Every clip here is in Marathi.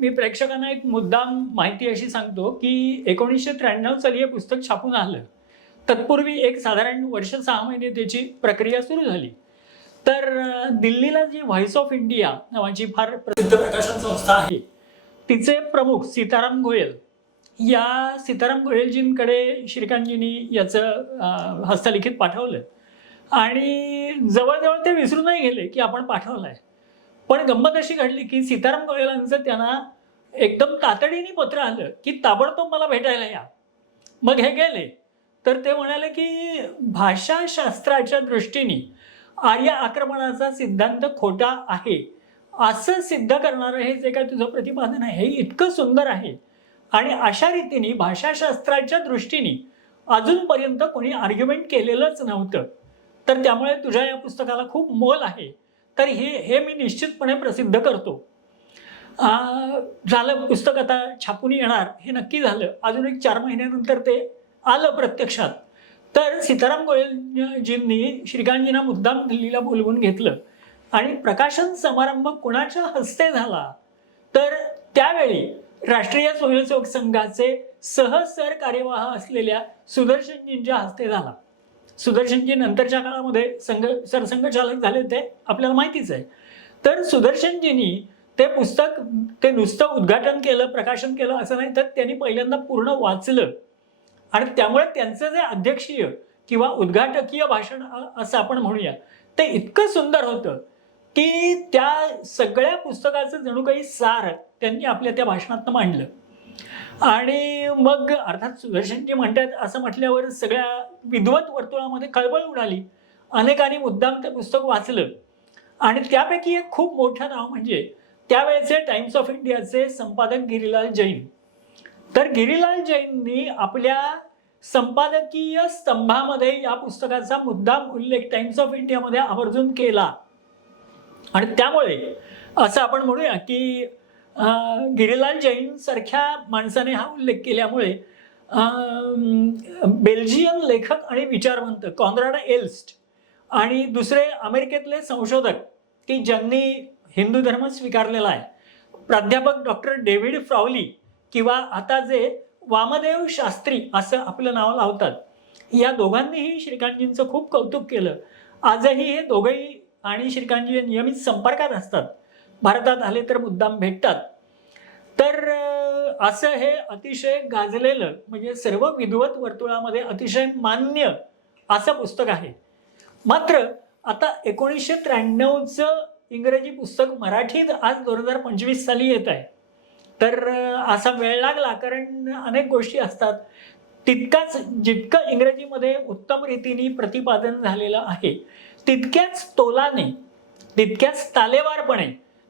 मी प्रेक्षकांना एक मुद्दाम माहिती अशी सांगतो की एकोणीसशे त्र्याण्णव साली हे पुस्तक छापून आलं. तत्पूर्वी एक साधारण वर्ष सहा महिने त्याची प्रक्रिया सुरू झाली. तर दिल्लीला जी व्हॉइस ऑफ इंडिया नावाची फार प्रसिद्ध प्रकाशन संस्था आहे तिचे प्रमुख सीताराम गोयल या सीताराम गोयलजींकडे श्रीकांतजींनी याचं हस्तलिखित पाठवलं. आणि जवळजवळ ते विसरूनही गेले की आपण पाठवलं आहे पण गंमत अशी घडली की सीताराम गोयलांचं त्यांना एकदम तातडीने पत्र आलं की ताबडतोब मला भेटायला या. मग हे गेले. तर ते म्हणाले की भाषाशास्त्राच्या दृष्टीने आर्य आक्रमणाचा सिद्धांत खोटा आहे. असं सिद्ध करणारं हे जे काय तुझं प्रतिपादन आहे हे इतकं सुंदर आहे. आणि अशा रीतीने भाषाशास्त्राच्या दृष्टीने अजूनपर्यंत कोणी आर्ग्युमेंट केलेलंच नव्हतं. तर त्यामुळे तुझ्या या पुस्तकाला खूप मोल आहे. तर हे हे मी निश्चितपणे प्रसिद्ध करतो. झालं पुस्तक आता छापून येणार हे नक्की झालं. अजून एक चार महिन्यानंतर ते आलं प्रत्यक्षात. तर सीताराम गोयलजींनी श्रीकांतजींना मुद्दाम दिल्लीला बोलवून घेतलं. आणि प्रकाशन समारंभ कोणाच्या हस्ते झाला? तर त्यावेळी राष्ट्रीय स्वयंसेवक संघाचे सहसर कार्यवाह असलेल्या सुदर्शनजींच्या हस्ते झाला. सुदर्शनजी नंतरच्या काळामध्ये संघ सरसंघचालक झाले ते आपल्याला माहितीच आहे. तर सुदर्शनजींनी ते पुस्तक ते नुसतं उद्घाटन केलं प्रकाशन केलं असं नाही तर त्यांनी पहिल्यांदा पूर्ण वाचलं. आणि त्यामुळे त्यांचं जे अध्यक्षीय किंवा उद्घाटकीय भाषण असं आपण म्हणूया ते इतकं सुंदर होतं की त्या सगळ्या पुस्तकाचं जणू काही सार त्यांनी आपल्या त्या भाषणातनं मांडलं. आणि मग अर्थात सुदर्शनजी म्हणतात असं म्हटल्यावर सगळ्या विद्वत वर्तुळामध्ये खळबळ उडाली. अनेकांनी मुद्दाम ते पुस्तक वाचलं. आणि त्यापैकी एक खूप मोठं नाव म्हणजे त्यावेळेचे टाइम्स ऑफ इंडियाचे संपादक गिरीलाल जैन. तर गिरीलाल जैननी आपल्या संपादकीय स्तंभामध्ये या पुस्तकाचा मुद्दाम उल्लेख टाइम्स ऑफ इंडियामध्ये आवर्जून केला. आणि त्यामुळे असं आपण म्हणूया की गिरीलाल जैन सारख्या माणसाने हा उल्लेख केल्यामुळे बेल्जियन लेखक आणि विचारवंत कॉन्राड एल्स्ट आणि दुसरे अमेरिकेतले संशोधक की ज्यांनी हिंदू धर्म स्वीकारलेला आहे. प्राध्यापक डॉक्टर डेव्हिड फ्रावली किंवा आता जे वामदेव शास्त्री असं आपलं नाव लावतात या दोघांनीही श्रीकांतजींचं खूप कौतुक केलं. आजही हे दोघंही आणि श्रीकांतजी नियमित संपर्कात असतात. भारतात आले तर मुद्दाम भेटतात. तर असं हे अतिशय गाजलेलं म्हणजे सर्व विद्वत वर्तुळामध्ये अतिशय मान्य असं पुस्तक आहे. मात्र आता एकोणीसशे त्र्याण्णवचं इंग्रजी पुस्तक मराठीत आज दोन हजार पंचवीस साली येत आहे. तर असा वेळ लागला कारण अनेक गोष्टी असतात. तितकाच जितकं इंग्रजीमध्ये उत्तम रीतीने प्रतिपादन झालेलं आहे तितक्याच तोलाने तितक्याच तालेवारपणे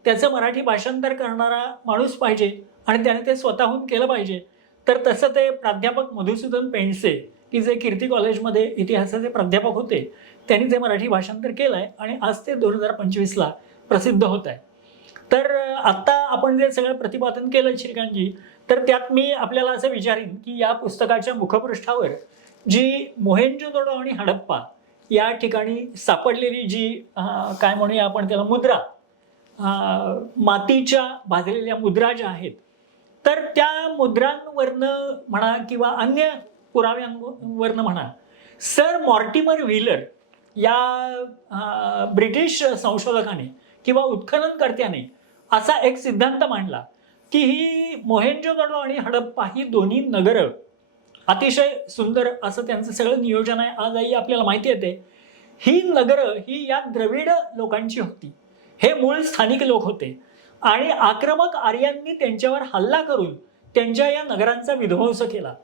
त्याचं मराठी भाषांतर करणारा माणूस पाहिजे आणि त्याने ते स्वतःहून केलं पाहिजे. तर तसं ते प्राध्यापक मधुसूदन पेंडसे की जे कीर्ती कॉलेजमध्ये इतिहासाचे प्राध्यापक होते त्यांनी ते मराठी भाषांतर केलं आहे आणि आज ते दोन हजार पंचवीसला प्रसिद्ध होत आहे तर आत्ता आपण जे सगळं प्रतिपादन केलं श्रीकांतजी तर त्यात मी आपल्याला असं विचारीन की या पुस्तकाच्या मुखपृष्ठावर जी मोहेंजोदडो आणि हडप्पा या ठिकाणी सापडलेली जी काय म्हणूया आपण त्याला मुद्रा मातीच्या भाजलेल्या मुद्रा ज्या आहेत तर त्या मुद्रांवरनं म्हणा किंवा अन्य पुराव्यांवरनं म्हणा सर मॉर्टिमर व्हीलर या ब्रिटिश संशोधकाने किंवा उत्खननकर्त्याने असा एक सिद्धांत मांडला की ही मोहेंजोदडो आणि हडप्पा ही दोन्ही नगरं अतिशय सुंदर असं त्यांचं सगळं नियोजन आहे. आजही आपल्याला माहिती येते ही नगरं ही या द्रविड लोकांची होती. हे मूळ स्थानिक लोक होते. आणि आक्रमक आर्यांनी त्यांच्यावर हल्ला करून त्यांच्या या नगरांचा विध्वंस केला.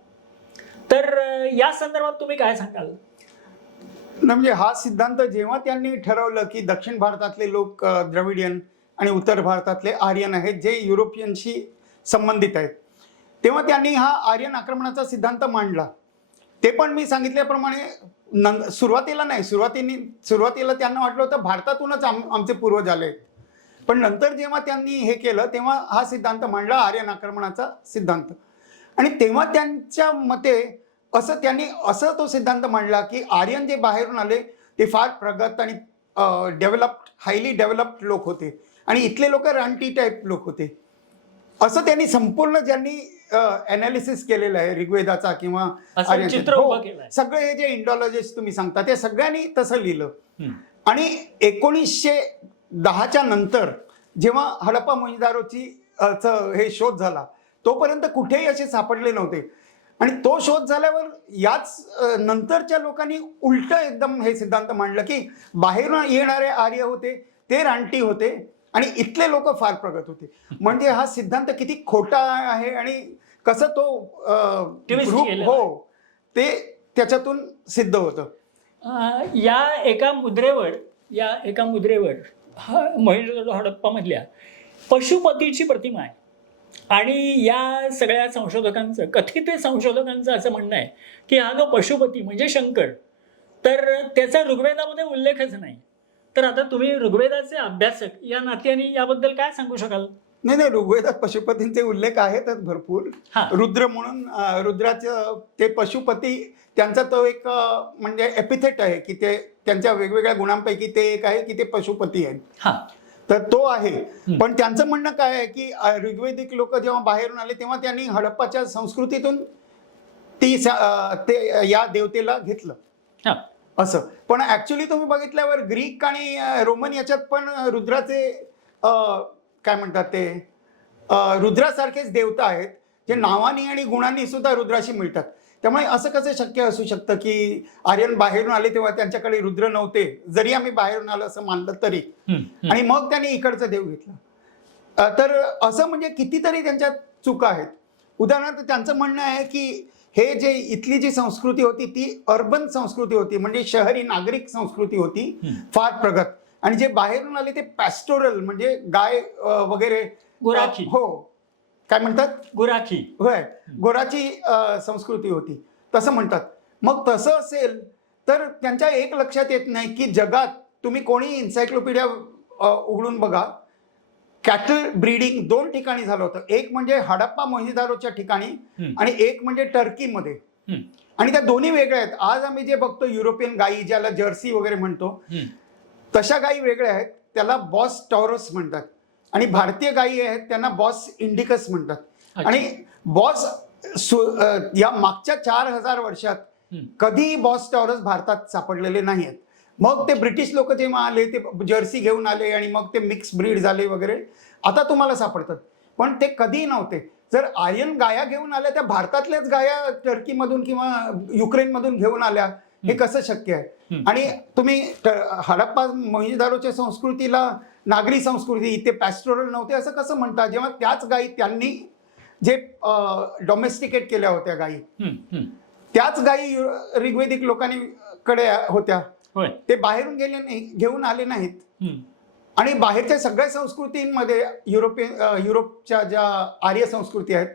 तर या संदर्भात तुम्ही काय सांगाल? म्हणजे हा सिद्धांत जेव्हा त्यांनी ठरवलं की दक्षिण भारतातले लोक द्रविडियन आणि उत्तर भारतातले आर्यन आहेत जे युरोपियनशी संबंधित आहेत तेव्हा त्यांनी हा आर्यन आक्रमणाचा सिद्धांत मांडला. ते पण मी सांगितल्याप्रमाणे नंग सुरुवातीला नाही सुरुवातीने सुरुवातीला त्यांना वाटलं होतं भारतातूनच आम आमचे पूर्वज आले आहेत. पण नंतर जेव्हा त्यांनी हे केलं तेव्हा हा सिद्धांत मांडला आर्यन आक्रमणाचा सिद्धांत. आणि तेव्हा त्यांच्या मते असं त्यांनी असं तो सिद्धांत मांडला की आर्यन जे बाहेरून आले ते फार प्रगत आणि डेव्हलप्ड हायली डेव्हलप्ड लोक होते. आणि इथले लोक रानटी टाईप लोक होते. असं त्यांनी संपूर्ण ज्यांनी अनालिसिस केलेलं आहे ऋग्वेदाचा किंवा हो. सगळे हे जे इंडॉलॉजिस्ट तुम्ही सांगता ते सगळ्यांनी तसं लिहिलं. आणि एकोणीसशे दहाच्या नंतर जेव्हा हडप्पा मोहिदारोची हे शोध झाला तोपर्यंत कुठेही असे सापडले नव्हते आणि तो शोध झाल्यावर याच नंतरच्या लोकांनी उलट एकदम हे सिद्धांत मांडलं की बाहेरून येणारे आर्य होते ते रानटी होते आणि इथले लोक फार प्रगत होते. म्हणजे हा सिद्धांत किती खोटा आहे आणि कसं तो हो ते त्याच्यातून सिद्ध होतं. या एका मुद्रेवर या एका मुद्रेवर हा मोहिंजोदडो हडप्पामधल्या पशुपतीची प्रतिमा आहे. आणि या सगळ्या संशोधकांचं कथित संशोधकांचं असं म्हणणं आहे की हा जो पशुपती म्हणजे शंकर तर त्याचा ऋग्वेदामध्ये उल्लेखच नाही. तर आता तुम्ही ऋग्वेदाचे अभ्यासक या नात्याने याबद्दल काय सांगू शकाल? नाही नाही ऋग्वेदात पशुपतींचे उल्लेख आहेतच भरपूर. रुद्र म्हणून रुद्राचं ते पशुपती त्यांचा तो एक म्हणजे एपिथेट आहे की ते त्यांच्या वेगवेगळ्या गुणांपैकी ते एक आहे की ते पशुपती आहेत. हा. तर तो आहे. पण त्यांचं म्हणणं काय आहे की ऋग्वेदिक लोक जेव्हा बाहेरून आले तेव्हा त्यांनी हडप्पाच्या संस्कृतीतून ती ते या देवतेला घेतलं. हा. असं. पण ऍक्च्युली तुम्ही बघितल्यावर ग्रीक आणि रोमन याच्यात पण रुद्राचे काय म्हणतात ते रुद्रासारखेच देवता आहेत जे नावानी आणि गुणांनी सुद्धा रुद्राशी मिळतात. त्यामुळे असं कसं शक्य असू शकतं की आर्यन बाहेरून आले तेव्हा त्यांच्याकडे रुद्र नव्हते जरी आम्ही बाहेरून आलो असं मानलं तरी. आणि मग त्यांनी इकडचं देव घेतलं. तर असं म्हणजे कितीतरी त्यांच्यात चुका आहेत. उदाहरणार्थ त्यांचं म्हणणं आहे की हे जे इथली जी संस्कृती होती ती अर्बन संस्कृती होती म्हणजे शहरी नागरिक संस्कृती होती. फार प्रगत. आणि जे बाहेरून आले ते पॅस्टोरल म्हणजे गाय वगैरे गुराखी. हो. काय म्हणतात? गुराखी. होय. गोराची संस्कृती होती. तसं म्हणतात. मग तसं असेल तर त्यांच्या एक लक्षात येत नाही की जगात तुम्ही कोणी इन्सायक्लोपीडिया उघडून बघा. कॅटल ब्रीडिंग दोन ठिकाणी झालं होतं एक म्हणजे हडप्पा मोहिदारोच्या ठिकाणी. आणि एक म्हणजे टर्कीमध्ये आणि त्या दोन्ही वेगळ्या आहेत आज आम्ही जे बघतो युरोपियन गायी ज्याला जर्सी वगैरे म्हणतो. तशा गायी वेगळ्या आहेत त्याला बॉस टॉरस म्हणतात आणि भारतीय गायी आहेत त्यांना बॉस इंडिकस म्हणतात. आणि बॉस या मागच्या चार हजार वर्षात. कधीही बॉस टॉरस भारतात सापडलेले नाही आहेत मग ते ब्रिटिश लोक जेव्हा आले ते जर्सी घेऊन आले आणि मग ते मिक्स ब्रीड झाले वगैरे आता तुम्हाला सापडतात. पण ते कधीही नव्हते. जर आर्यन गाया घेऊन आल्या त्या भारतातल्याच गाया टर्कीमधून किंवा युक्रेनमधून घेऊन आल्या हे कसं शक्य आहे. आणि तुम्ही हडप्पा मोहिदारोच्या संस्कृतीला नागरी संस्कृती इथे पॅस्टोरल नव्हते असं कसं म्हणतात जेव्हा त्याच गायी त्यांनी जे डॉमेस्टिकेट केल्या होत्या गायी. त्याच गायी ऋग्वेदिक लोकांनी कडे होत्या. होय. ते बाहेरून गेले नाही घेऊन आले नाहीत. हम्म, आणि बाहेरच्या सगळ्या संस्कृतींमध्ये युरोपियन अ, युरोपच्या ज्या आर्य संस्कृती आहेत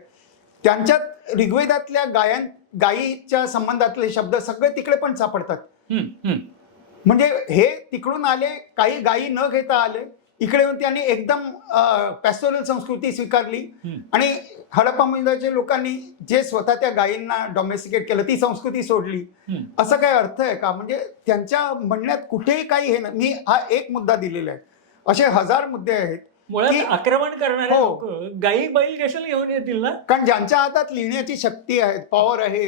त्यांच्यात ऋग्वेदातल्या गायां गायीच्या संबंधातले शब्द सगळे तिकडे पण सापडतात. हम्म, हम्म. म्हणजे हे तिकडून आले काही गायी न घेता आले इकडे येऊन त्यांनी एकदम पॅस्टोरल संस्कृती स्वीकारली. आणि हडप्पा महिलाच्या लोकांनी जे स्वतः त्या गायींना डॉमेस्टिकेट केलं ती संस्कृती सोडली. असं काय अर्थ आहे का म्हणजे त्यांच्या म्हणण्यात कुठेही काही हे नाही मी हा एक मुद्दा दिलेला आहे असे हजार मुद्दे आहेत मुळात आक्रमण करणारे हो. गाई बैल कशाला घेऊन येतील ना कारण ज्यांच्या हातात लिहिण्याची शक्ती आहे पॉवर आहे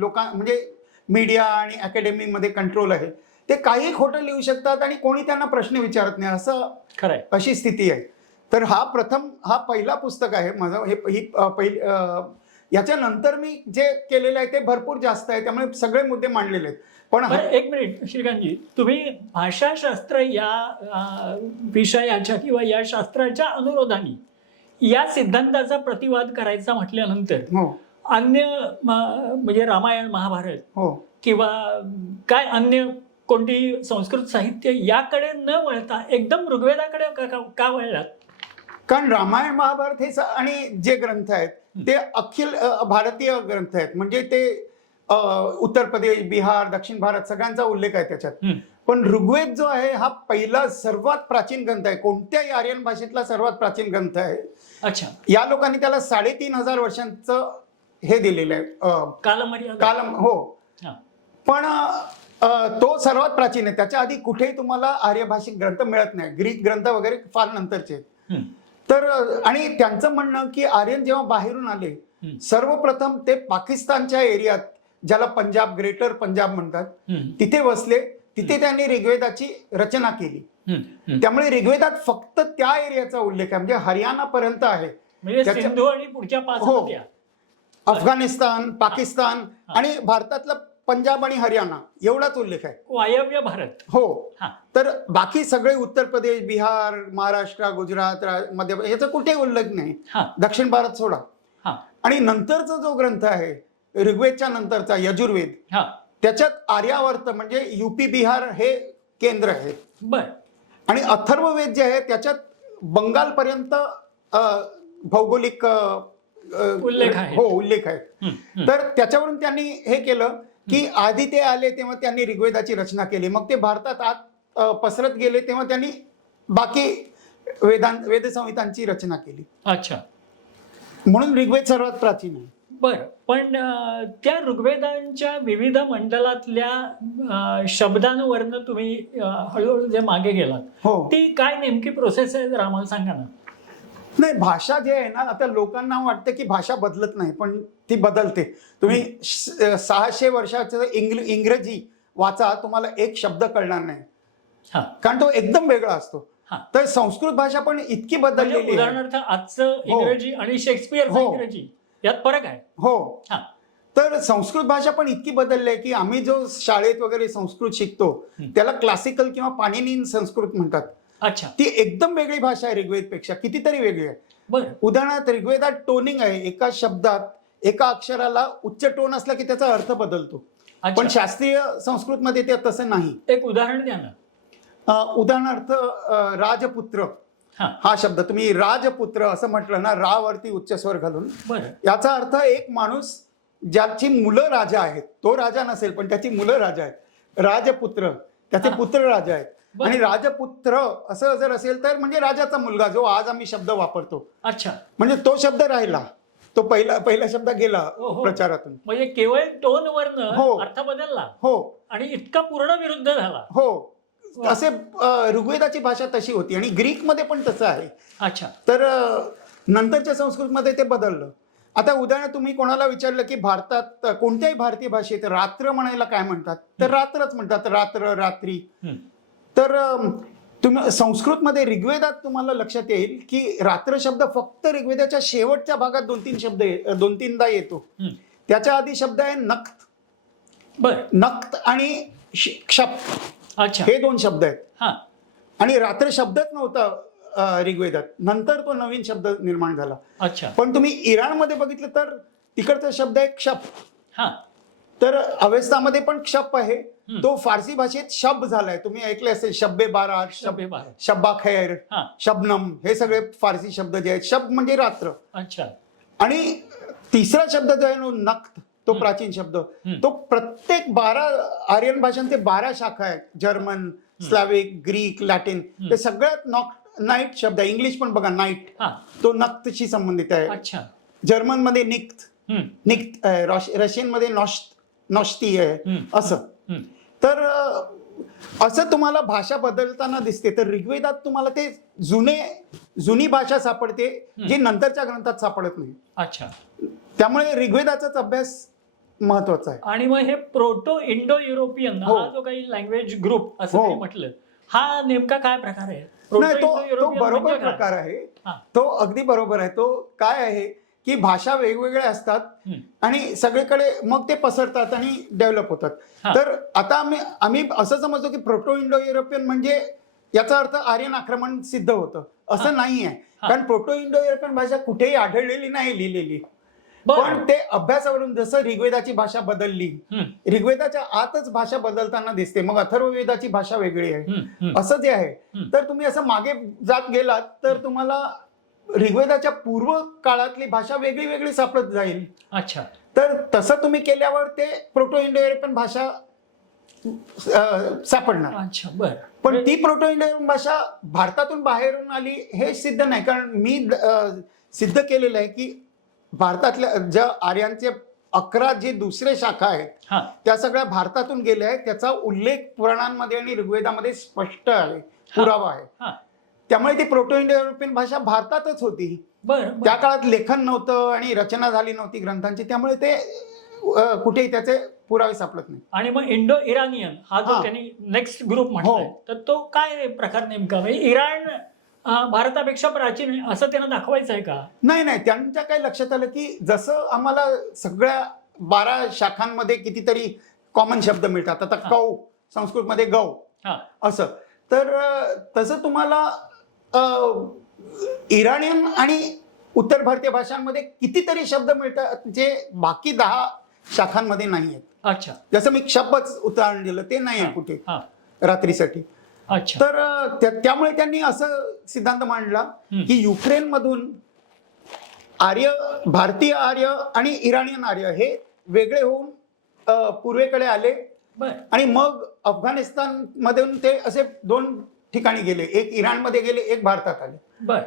लोकां म्हणजे मीडिया आणि अकॅडमीमध्ये कंट्रोल आहे ते काही खोटं लिहू शकतात आणि कोणी त्यांना प्रश्न विचारत नाही असं खरंय. अशी स्थिती आहे. तर हा प्रथम हा पहिला पुस्तक आहे माझं हे ही पहिली याच्यानंतर मी जे केलेलं आहे ते भरपूर जास्त आहे त्यामुळे सगळे मुद्दे मांडलेले आहेत. पण एक मिनिट श्रीकांतजी. तुम्ही भाषाशास्त्र या विषयाच्या किंवा या शास्त्राच्या अनुरोधाने या सिद्धांताचा प्रतिवाद करायचा म्हटल्यानंतर हो. अन्य म्हणजे रामायण महाभारत हो. किंवा काय अन्य कोणतीही संस्कृत साहित्य याकडे न वळता एकदम ऋग्वेदाकडे का- का- का वळलात? कारण रामायण महाभारत हे आणि जे ग्रंथ आहेत ते अखिल भारतीय ग्रंथ आहेत. म्हणजे ते उत्तर प्रदेश बिहार दक्षिण भारत सगळ्यांचा उल्लेख आहे त्याच्यात. पण ऋग्वेद जो आहे हा पहिला सर्वात प्राचीन ग्रंथ आहे. कोणत्याही आर्यन भाषेतला सर्वात प्राचीन ग्रंथ आहे. अच्छा. या लोकांनी त्याला साडेतीन हजार वर्षांचं हे दिलेलं आहे. कालम हो. पण तो सर्वात प्राचीन आहे. त्याच्या आधी कुठेही तुम्हाला आर्य भाषिक ग्रंथ मिळत नाही. ग्रीक ग्रंथ वगैरे फार नंतरचे. तर आणि त्यांचं म्हणणं की आर्यन जेव्हा बाहेरून आले. सर्वप्रथम ते पाकिस्तानच्या एरियात ज्याला पंजाब ग्रेटर पंजाब म्हणतात तिथे बसले तिथे त्यांनी ऋग्वेदाची रचना केली. त्यामुळे ऋग्वेदात फक्त त्या एरियाचा उल्लेख आहे. म्हणजे हरियाणा पर्यंत आहे. म्हणजे आणि पुढच्या हो. अफगाणिस्तान पाकिस्तान. आणि भारतातला पंजाब आणि हरियाणा एवढाच उल्लेख आहे. वायव्य भारत. हो. हा. तर बाकी सगळे उत्तर प्रदेश बिहार महाराष्ट्र गुजरात मध्य प्रदेश याचा कुठेही उल्लेख नाही. हा. दक्षिण भारत सोडा. हा. आणि नंतरचा जो ग्रंथ आहे ऋग्वेदच्या नंतरचा यजुर्वेद हा. त्याच्यात आर्यावर्त म्हणजे युपी बिहार हे केंद्र आहे. बर. आणि अथर्ववेद जे आहे त्याच्यात बंगालपर्यंत अ, भौगोलिक उल्लेख आहे. हो उल्लेख आहे. तर त्याच्यावरून त्यांनी हे केलं की आधी ते आले तेव्हा त्यांनी ऋग्वेदाची रचना केली. मग ते भारतात आत पसरत गेले तेव्हा त्यांनी बाकी वेदांत वेदसंहितांची रचना केली. अच्छा. म्हणून ऋग्वेद सर्वात प्राचीन आहे. बर. पण त्या ऋग्वेदांच्या विविध मंडलातल्या अं, शब्दांवरनं तुम्ही हळूहळू जे मागे गेलात हो. ती काय नेमकी प्रोसेस आहे? जर आम्हाला सांगा ना. नाही भाषा जे आहे ना आता लोकांना वाटतं की भाषा बदलत नाही पण ती बदलते. तुम्ही सहाशे वर्षाचं इंग्ल इंग्रजी वाचा तुम्हाला एक शब्द कळणार नाही. हा. कारण तो एकदम वेगळा असतो. हा. तर संस्कृत भाषा पण इतकी म्हणजे बदललेली आहे. उदाहरणार्थ आजचं इंग्रजी आणि शेक्सपियरचं हो. इंग्रजी यात फरक आहे. हो. हा. तर संस्कृत भाषा पण इतकी बदलली आहे की आम्ही जो शाळेत वगैरे संस्कृत शिकतो हं. त्याला क्लासिकल किंवा पाणिनीन संस्कृत म्हणतात. अच्छा. ती एकदम वेगळी भाषा आहे ऋग्वेदपेक्षा कितीतरी वेगळी आहे. उदाहरणार्थ ऋग्वेदात टोनिंग आहे एका शब्दात एका अक्षराला उच्च टोन असला की त्याचा अर्थ बदलतो. पण शास्त्रीय संस्कृतमध्ये ते तसं नाही. एक उदाहरण द्या ना. उदाहरणार्थ राजपुत्र. हा. शब्द तुम्ही राजपुत्र असं म्हटलं ना रावरती उच्च स्वर घालून. याचा अर्थ एक माणूस ज्याची मुलं राजा आहेत. तो राजा नसेल पण त्याची मुलं राजा आहेत. राजपुत्र त्याचे. पुत्र राजा आहेत. आणि राजपुत्र असं जर असेल तर म्हणजे राजाचा मुलगा जो आज आम्ही शब्द वापरतो. अच्छा. म्हणजे तो शब्द राहिला. तो पहिला पहिला शब्द गेला हो, हो. प्रचारातून. म्हणजे केवळ टोन वरनं हो. अर्थ बदलला. हो. आणि इतका पूर्ण विरुद्ध झाला. हो. असे ऋग्वेदाची भाषा तशी होती आणि ग्रीकमध्ये पण तसं आहे. अच्छा. तर नंतरच्या संस्कृतमध्ये ते बदललं. आता उदाहरण तुम्ही कोणाला विचारलं की भारतात कोणत्याही भारतीय भाषेत रात्र म्हणायला काय म्हणतात? तर रात्रच म्हणतात. रात्र रात्री. तर तुम्ही संस्कृतमध्ये ऋग्वेदात तुम्हाला लक्षात येईल की रात्र शब्द फक्त ऋग्वेदाच्या शेवटच्या भागात दोन तीन शब्द दोन तीनदा येतो. त्याच्या आधी शब्द आहे नक्त. बर. नक्त आणि क्षप. अच्छा. हे दोन शब्द आहेत. हा. आणि रात्र शब्दच नव्हता ऋग्वेदात. नंतर तो नवीन शब्द निर्माण झाला. अच्छा. पण तुम्ही इराणमध्ये बघितलं तर तिकडचा शब्द आहे क्षप. हा. तर अवेस्तामध्ये पण क्षप आहे. तो फारसी भाषेत शब झालाय. तुम्ही ऐकले असेल शब्बे बारात शब शब्बे बारा. शब्बा खैर हा. शबनम हे सगळे फारसी शब्द जे आहेत शब म्हणजे रात्र. अच्छा. आणि तिसरा शब्द जो आहे ना नक्त तो हम्म. प्राचीन शब्द. हम्म. तो प्रत्येक बारा आर्यन भाषांचे बारा शाखा आहेत. German Slavic Greek Latin. हम्म. ते सगळ्यात नॉक नाईट शब्द आहे. इंग्लिश पण बघा नाईट. हा. तो नक्तशी संबंधित आहे. अच्छा. जर्मनमध्ये निक्त. हम्म. निक्त आहे रश- रशियनमध्ये नॉश नॉश्ती आहे. हम्म. असं. हम्म. तर असं तुम्हाला भाषा बदलताना दिसते. तर ऋग्वेदात तुम्हाला ते जुने जुनी भाषा सापडते जी नंतरच्या ग्रंथात सापडत नाही. अच्छा. त्यामुळे ऋग्वेदाचाच अभ्यास महत्त्वाचा आहे. आणि मग हे प्रोटो इंडो युरोपियन हो. हा जो काही लँग्वेज ग्रुप असं हो. काही म्हटलं हा नेमका काय प्रकार आहे? नाही तो तो बरोबर म्हणजे? प्रकार आहे. तो अगदी बरोबर आहे. तो काय आहे? की भाषा वेगवेगळ्या असतात. आणि सगळीकडे मग ते पसरतात आणि डेव्हलप होतात. तर आता आम्ही आम्ही असं समजतो की प्रोटो इंडो युरोपियन म्हणजे याचा अर्थ आर्यन आक्रमण सिद्ध होतं. असं नाही आहे. कारण प्रोटो इंडो युरोपियन भाषा कुठेही आढळलेली नाही लिहिलेली. पण ते अभ्यासावरून जसं ऋग्वेदाची भाषा बदलली. ऋग्वेदाच्या आतच भाषा बदलताना दिसते मग अथर्ववेदाची भाषा वेगळी आहे. असं जे आहे. तर तुम्ही असं मागे जात गेलात तर तुम्हाला ऋग्वेदाच्या पूर्व काळातली भाषा वेगळी वेगळी सापडत जाईल. अच्छा. तर तसं तुम्ही केल्यावर ते प्रोटो इंडो युरोपियन भाषा सापडणार. अच्छा बर. पण ती प्रोटो इंडो युरोपियन भाषा भारतातून बाहेरून आली हे सिद्ध नाही. कारण मी सिद्ध केलेलं आहे की भारतातल्या ज्या आर्यांचे अकरा जे दुसरे शाखा आहेत हा. त्या सगळ्या भारतातून गेल्या आहेत. त्याचा उल्लेख पुराणांमध्ये आणि ऋग्वेदामध्ये स्पष्ट आहे पुरावा आहे. त्यामुळे ती प्रोटो इंडो युरोपियन भाषा भारतातच होती. त्या काळात लेखन नव्हतं आणि रचना झाली नव्हती ग्रंथांची. त्यामुळे ते कुठेही त्याचे पुरावे सापडत नाही आणि मग इंडो इराणियन हा जो. त्यांनी नेक्स्ट ग्रुप हो. तर तो काय प्रकार नेमका? म्हणजे इराण भारतापेक्षा प्राचीन आहे असं त्यांना दाखवायचं आहे का? नाही नाही. त्यांच्या काय लक्षात आलं की जसं आम्हाला सगळ्या बारा शाखांमध्ये कितीतरी कॉमन शब्द मिळतात. आता. कौ संस्कृतमध्ये गौ हा. असं. तर तसं तुम्हाला इराणियन आणि उत्तर भारतीय भाषांमध्ये कितीतरी शब्द मिळतात जे बाकी दहा शाखांमध्ये नाही आहेत. अच्छा. जसं मी क्षपच उदाहरण दिलं ते नाही आहे. कुठे. रात्रीसाठी. अच्छा. तर त्यामुळे त्यांनी असं सिद्धांत मांडला. की युक्रेनमधून आर्य भारतीय आर्य आणि इराणियन आर्य हे वेगळे होऊन पूर्वेकडे आले. आणि मग अफगाणिस्तान मधून ते असे दोन ठिकाणी गेले. एक इराणमध्ये गेले एक भारतात आले. बर.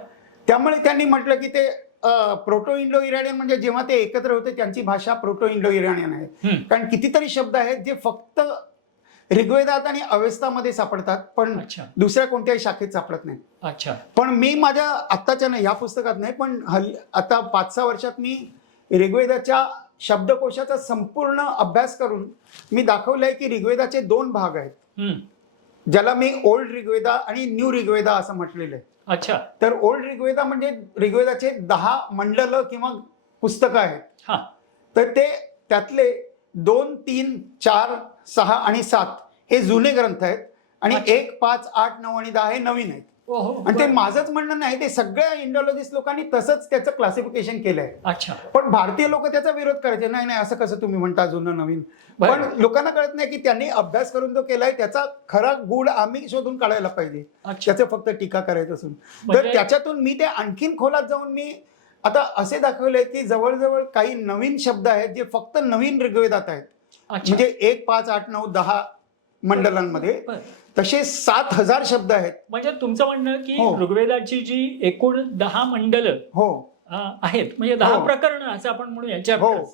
त्यामुळे त्यांनी म्हटलं की ते प्रोटो इंडो इराणियन म्हणजे जेव्हा ते एकत्र होते त्यांची भाषा प्रोटो इंडो इराणियन आहे. कारण कितीतरी शब्द आहेत जे फक्त ऋग्वेदात आणि अवेस्तामध्ये सापडतात पण दुसऱ्या कोणत्याही शाखेत सापडत नाही. अच्छा. पण मी माझ्या आत्ताच्या नाही या पुस्तकात नाही पण हल् आता पाच सहा वर्षात मी ऋग्वेदाच्या शब्दकोशाचा संपूर्ण अभ्यास करून मी दाखवलंय की ऋग्वेदाचे दोन भाग आहेत. ज्याला मी ओल्ड ऋग्वेदा आणि न्यू ऋग्वेदा असं म्हटलेलं आहे. अच्छा. तर ओल्ड ऋग्वेदा म्हणजे ऋग्वेदाचे दहा मंडल किंवा पुस्तकं आहेत. हा. तर ते त्यातले दोन तीन चार सहा आणि सात हे जुने ग्रंथ आहेत. आणि. एक पाच आठ नऊ आणि दहा हे नवीन आहेत. आणि ते. माझंच म्हणणं नाही ते सगळ्या इंडोलॉजिस्ट लोकांनी तसंच त्याचं क्लासिफिकेशन केलंय. अच्छा. पण भारतीय लोक त्याचा विरोध करायचे. नाही नाही असं कसं तुम्ही म्हणता जुनं नवीन. पण लोकांना कळत नाही की त्यांनी अभ्यास करून तो केलाय त्याचा खरा गुण आम्ही शोधून काढायला पाहिजे. त्याचे फक्त टीका करायचं असून. तर म्हणजे- त्याच्यातून मी ते आणखीन खोलात जाऊन मी आता असे दाखवले की जवळजवळ काही नवीन शब्द आहेत जे फक्त नवीन ऋग्वेदात आहेत. म्हणजे एक पाच आठ नऊ दहा मंडलांमध्ये बर. तसे सात हजार शब्द आहेत म्हणजे तुमचं म्हणणं की हो. ऋग्वेदाची जी एकूण दहा मंडल हो आहेत म्हणजे दहा हो. प्रकरणं असं आपण म्हणूया हो. chapters,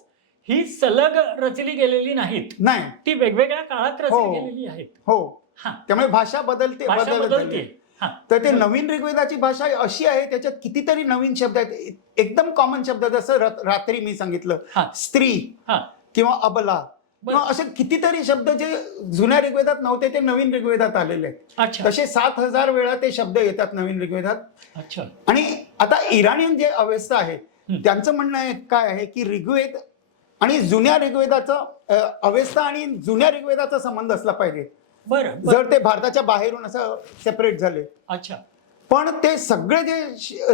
ही सलग रचली गेलेली नाहीत नाही ती वेगवेगळ्या काळात रचली हो. गेलेली आहेत हो हा त्यामुळे भाषा बदलते भाषा बदलत. हा तर ते नवीन ऋग्वेदाची भाषा अशी आहे त्याच्यात कितीतरी नवीन शब्द आहेत एकदम कॉमन शब्द जसं र- रात्री मी सांगितलं हा. स्त्री हा किंवा अबला किंवा असे कितीतरी शब्द जे जुन्या ऋग्वेदात नव्हते ते नवीन ऋग्वेदात आलेले आहेत. अच्छा. तसे सात हजार वेळा ते शब्द येतात नवीन ऋग्वेदात. अच्छा. आणि आता इराणियन जे अवस्था आहे. त्यांचं म्हणणं काय आहे की ऋग्वेद आणि जुन्या ऋग्वेदाचा अ, अवस्था आणि जुन्या ऋग्वेदाचा संबंध असला पाहिजे. बरं. जर ते भारताच्या बाहेरून असं सेपरेट झाले. अच्छा. पण ते सगळे जे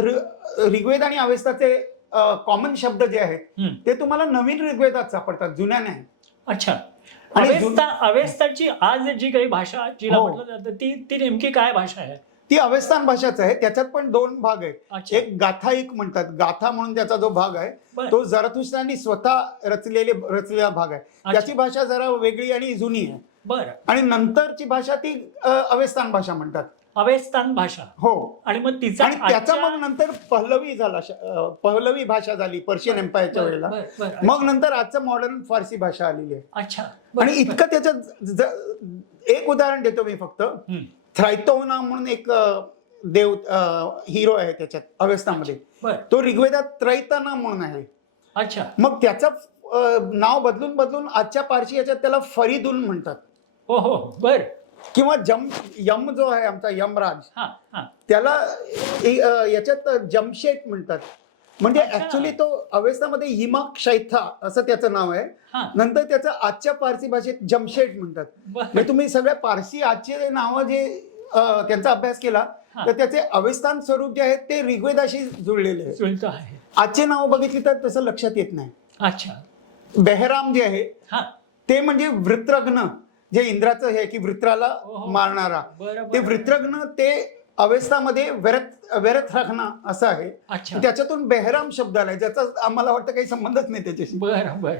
ऋग्वेद आणि अवस्थाचे कॉमन शब्द जे आहेत. ते तुम्हाला नवीन ऋग्वेदात सापडतात जुन्या नाही. अच्छा. अवेस्ता अवेस्ताची आज जी काही भाषा जिला हो. म्हटलं जातं ती ती नेमकी काय भाषा आहे? ती अवस्थान भाषाच आहे. त्याच्यात पण दोन भाग आहेत. अच्छा. एक गाथाईक म्हणतात. गाथा म्हणून त्याचा जो भाग आहे बरं. तो जरथुस्त्रांनी स्वतः रचलेले रचलेला भाग आहे. त्याची भाषा जरा वेगळी आणि जुनी आहे. बरं. आणि नंतरची भाषा ती अ, अवेस्तान भाषा म्हणतात. अवेस्तान भाषा. हो. आणि मग तिचा आणि त्याचा मग नंतर पहलवी झाला श- पहलवी भाषा झाली पर्शियन एम्पायरच्या वेळेला. मग नंतर आजचं मॉडर्न फारसी भाषा आलेली आहे. अच्छा. बरं, आणि इतकं त्याच्यात ज- ज- एक उदाहरण देतो मी फक्त. बरं. थ्रायतोना म्हणून एक अ, देव हिरो आहे त्याच्यात अवस्थामध्ये बरं. तो ऋग्वेदात त्रैतना म्हणून आहे. अच्छा. मग त्याचं अ, नाव बदलून बदलून आजच्या पारशी याच्यात त्याला फरीदुल म्हणतात. हो हो बर. किंवा जम यम जो आहे आमचा यमराज हा हा. त्याला इ- याच्यात जमशेट म्हणतात. म्हणजे अच्छा. ऍक्च्युली तो अवस्थामध्ये इमाक शैथा असं त्याचं नाव आहे. हा. नंतर त्याचं आजच्या पारसी भाषेत जमशेट म्हणतात. बर. म्हणजे तुम्ही सगळ्या पारसी आजचे नावं जे अ, त्यांचा अभ्यास केला हा. तर त्याचे अवस्थान स्वरूप जे आहे ते ऋग्वेदाशी जुळलेले आहे. जुळतं आहे. आजचे नाव बघितली तर तसं लक्षात येत नाही. अच्छा. बेहराम जे आहे हा. ते म्हणजे वृत्रग्न जे इंद्राचं हे की वृत्राला हो, हो. मारणारा. बरं ते बरं. वृत्रग्न ते अवस्थामध्ये व्यरथ व्यरथ राखणं असं आहे. अच्छा. त्याच्यातून बेहराम शब्द आलाय ज्याचा आम्हाला वाटतं काही संबंधच नाही त्याच्याशी.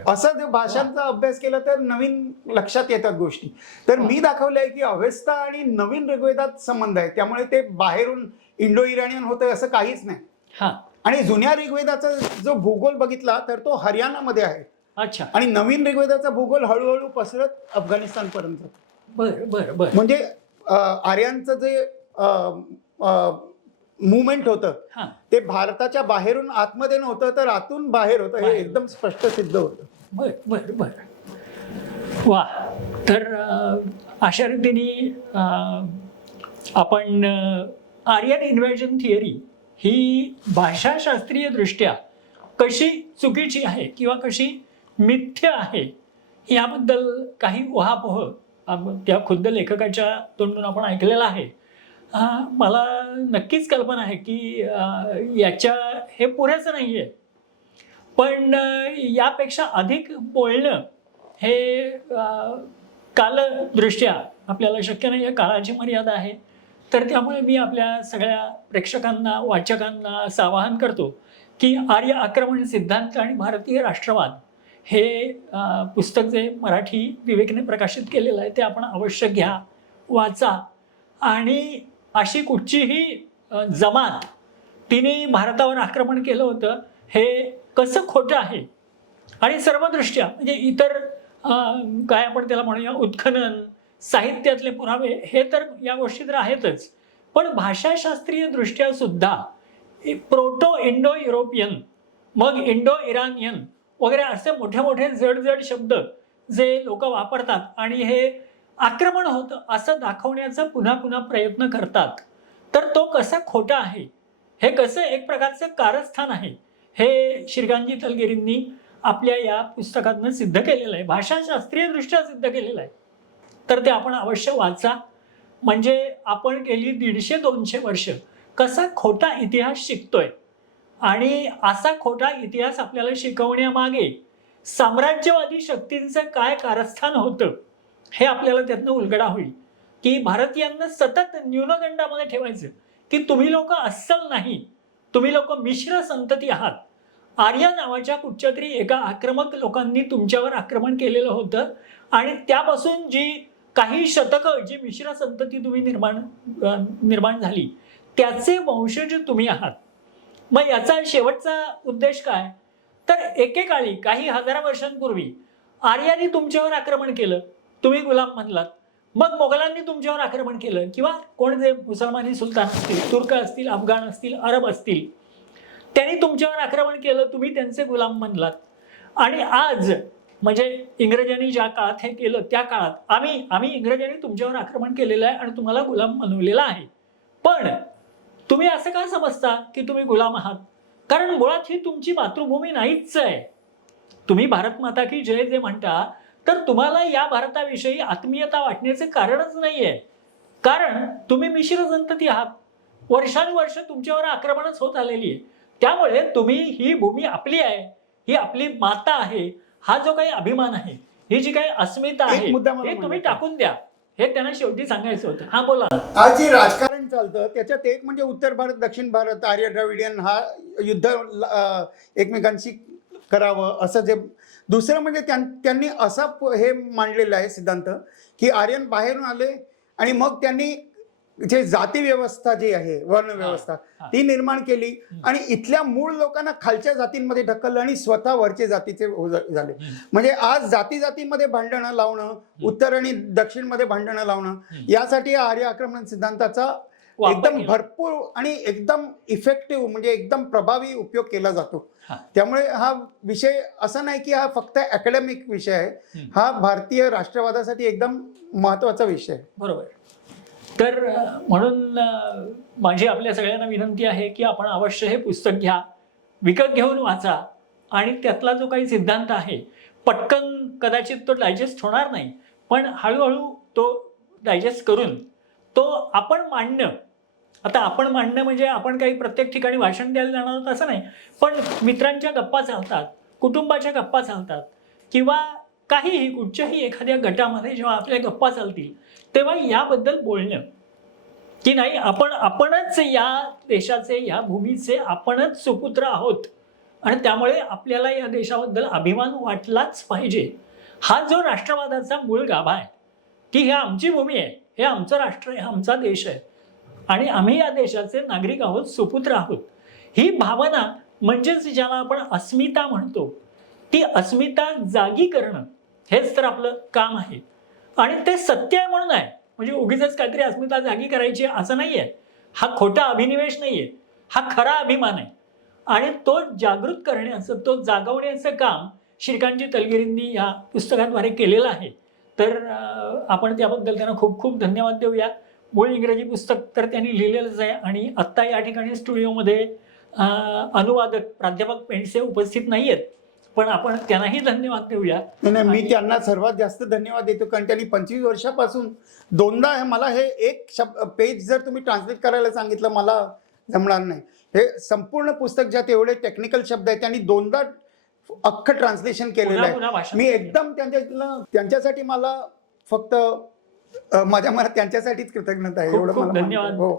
असं जर भाषांचा अभ्यास केला तर नवीन लक्षात येतात गोष्टी. तर मी दाखवलंय की अवस्था आणि नवीन ऋग्वेदात संबंध आहे. त्यामुळे ते बाहेरून इंडो इराणियन होतं असं काहीच नाही. हा. आणि जुन्या ऋग्वेदाचा जो भूगोल बघितला तर तो हरियाणामध्ये आहे. अच्छा. आणि नवीन ऋग्वेदाचा भूगोल हळूहळू पसरत अफगाणिस्तानपर्यंत बर बर बर. म्हणजे आर्यांचं जे मुवमेंट होतं हा. ते भारताच्या बाहेरून आतमध्ये नव्हतं तर आतून बाहेर होतं हे. एकदम स्पष्ट सिद्ध होतं. बर बर बर. वा. तर अशा रीतीने आपण आर्यन इन्व्हेजन थिअरी ही भाषाशास्त्रीय दृष्ट्या कशी चुकीची आहे किंवा कशी मिथ्य आहे. याबद्दल काही उहापोह त्या खुद्द लेखकाच्या तोंडून आपण ऐकलेलं आहे. मला नक्कीच कल्पना आहे की याच्या हे पुरेसं नाही आहे पण यापेक्षा अधिक बोलणं हे कालदृष्ट्या आपल्याला शक्य नाही आहे काळाची मर्यादा आहे. तर त्यामुळे मी आपल्या सगळ्या प्रेक्षकांना वाचकांना असं आवाहन करतो की आर्य आक्रमण सिद्धांत आणि भारतीय राष्ट्रवाद हे पुस्तक जे मराठी विवेकने प्रकाशित केलेलं आहे ते आपण अवश्य घ्या वाचा. आणि अशी कुठचीही जमात तिने भारतावर आक्रमण केलं होतं हे कसं खोटं आहे? आणि सर्वदृष्ट्या म्हणजे इतर काय आपण त्याला म्हणूया उत्खनन साहित्यातले पुरावे हे तर या गोष्टी तर आहेतच. पण भाषाशास्त्रीय दृष्ट्या सुद्धा प्रोटो इंडो युरोपियन मग इंडो इरानियन वगैरे असे मोठे मोठे जड जड शब्द जे लोक वापरतात आणि हे आक्रमण होतं असं दाखवण्याचा पुन्हा पुन्हा प्रयत्न करतात. तर तो कसा खोटा आहे? हे कसं एक प्रकारचं कारस्थान आहे? हे श्रीकांतजी तलगिरींनी आपल्या या पुस्तकातनं सिद्ध केलेलं आहे. भाषाशास्त्रीय दृष्ट्या सिद्ध केलेलं आहे. तर ते आपण अवश्य वाचा. म्हणजे आपण गेली दीडशे दोनशे वर्ष कसा खोटा इतिहास शिकतोय? आणि असा खोटा इतिहास आपल्याला शिकवण्यामागे साम्राज्यवादी शक्तींचं काय कारस्थान होतं हे आपल्याला त्यातनं उलगडा होईल. की भारतीयांना सतत न्यूनगंडामध्ये ठेवायचं की तुम्ही लोक अस्सल नाही तुम्ही लोक मिश्र संतती आहात. आर्य नावाच्या कुठच्या तरी एका आक्रमक लोकांनी तुमच्यावर आक्रमण केलेलं होतं आणि त्यापासून जी काही शतकं जी मिश्र संतती तुम्ही निर्माण निर्माण झाली त्याचे वंशज तुम्ही आहात. मग याचा शेवटचा उद्देश काय? तर एकेकाळी काही हजारा वर्षांपूर्वी आर्यांनी तुमच्यावर आक्रमण केलं. तुम्ही गुलाम म्हणलात. मग मोगलांनी तुमच्यावर आक्रमण केलं. किंवा कोण जे मुसलमानी सुलतान असतील तुर्क असतील अफगाण असतील अरब असतील त्यांनी तुमच्यावर आक्रमण केलं. तुम्ही त्यांचे गुलाम म्हणलात. आणि आज म्हणजे इंग्रजांनी ज्या काळात हे केलं त्या काळात आम्ही आम्ही इंग्रजांनी तुमच्यावर आक्रमण केलेलं आहे आणि तुम्हाला गुलाम बनवलेला आहे. पण तुम्ही असं का समजता की तुम्ही गुलाम आहात? कारण मुळात ही तुमची मातृभूमी नाहीच आहे. तुम्ही भारत माता की जय जे म्हणता तर तुम्हाला या भारताविषयी आत्मीयता वाटण्याचे कारणच नाही आहे कारण तुम्ही मिश्र संतती आहात. वर्षानुवर्ष तुमच्यावर आक्रमणच होत आलेली आहे. त्यामुळे तुम्ही ही भूमी आपली आहे. ही आपली माता आहे. हा जो काही अभिमान आहे ही जी काही अस्मिता आहे हे तुम्ही. टाकून द्या. हे त्यांना शेवटी सांगायचं होतं. हा बोला. आज जे राजकारण चालतं त्याच्यात एक म्हणजे उत्तर भारत दक्षिण भारत आर्य द्रविडियन हा युद्ध अं, एकमेकांशी करावं असं जे दुसरं म्हणजे त्यां- त्यांनी असा प- हे मांडलेलं आहे सिद्धांत की आर्यन बाहेरून आले आणि मग त्यांनी जे जाती व्यवस्था जी आहे वर्ण व्यवस्था. ती निर्माण केली. आणि इथल्या मूळ लोकांना खालच्या जातींमध्ये ढकललं आणि स्वतः वरचे जातीचे हो- झाले म्हणजे आज जाती जातीमध्ये भांडणं लावणं उत्तर आणि दक्षिणमध्ये भांडणं लावणं. यासाठी आर्य आक्रमण सिद्धांताचा एकदम. भरपूर आणि एकदम इफेक्टिव्ह म्हणजे एकदम प्रभावी उपयोग केला जातो. त्यामुळे हा विषय असा नाही की हा फक्त अकॅडमिक विषय आहे. हा भारतीय राष्ट्रवादासाठी एकदम महत्त्वाचा विषय आहे बरोबर तर म्हणून माझी आपल्या सगळ्यांना विनंती आहे की आपण अवश्य हे पुस्तक घ्या विकत घेऊन वाचा आणि त्यातला जो काही सिद्धांत आहे पटकन कदाचित तो डायजेस्ट होणार नाही पण हळूहळू तो डायजेस्ट करून तो आपण मांडणं आता आपण मांडणं म्हणजे आपण काही प्रत्येक ठिकाणी भाषण द्यायला जाणार आहोत असं नाही पण मित्रांच्या गप्पा चालतात कुटुंबाच्या गप्पा चालतात किंवा काहीही कुठच्याही एखाद्या गटामध्ये जेव्हा आपल्या गप्पा चालतील तेव्हा याबद्दल बोलणं. की नाही आपण आपणच या देशाचे या भूमीचे आपणच सुपुत्र आहोत. आणि त्यामुळे आपल्याला या देशाबद्दल अभिमान वाटलाच पाहिजे. हा जो राष्ट्रवादाचा मूळ गाभा आहे की ही आमची भूमी आहे हे आमचं राष्ट्र आहे आमचा देश आहे. आणि आम्ही या देशाचे नागरिक आहोत सुपुत्र आहोत. ही भावना म्हणजेच ज्याला आपण अस्मिता म्हणतो ती अस्मिता जागी करणं. हेच तर आपलं काम आहे. आणि ते सत्य आहे म्हणून आहे. म्हणजे उगीच काहीतरी अस्मिता जागी करायची आहे असं नाही आहे हा खोटा अभिनिवेश नाही आहे हा खरा अभिमान आहे. आणि तो जागृत करण्याचं तो जागवण्याचं काम श्रीकांतजी तलगिरींनी या पुस्तकाद्वारे केलेलं आहे. तर आपण त्याबद्दल त्यांना खूप खूप धन्यवाद देऊया. मूळ इंग्रजी पुस्तक तर त्यांनी लिहिलेलंच आहे. आणि आत्ता या ठिकाणी स्टुडिओमध्ये अनुवादक प्राध्यापक पेंडसे उपस्थित नाही आहेत पण आपण त्यांनाही धन्यवाद देऊया. नाही नाही, मी त्यांना सर्वात जास्त धन्यवाद देतो कारण त्यांनी पंचवीस वर्षापासून दोनदा हे- मला हे एक शब्द पेज जर तुम्ही ट्रान्सलेट करायला सांगितलं मला जमणार नाही. हे संपूर्ण पुस्तक ज्यात एवढे टेक्निकल शब्द आहेत त्यांनी दोनदा अख्खं ट्रान्सलेशन केलेलं पुन्हा आहे मी एकदम त्यांच्या त्यांच्यासाठी मला फक्त अ, माझ्या मनात त्यांच्यासाठीच कृतज्ञता आहे खूप एवढं खूप मला आहे. धन्यवाद. हो.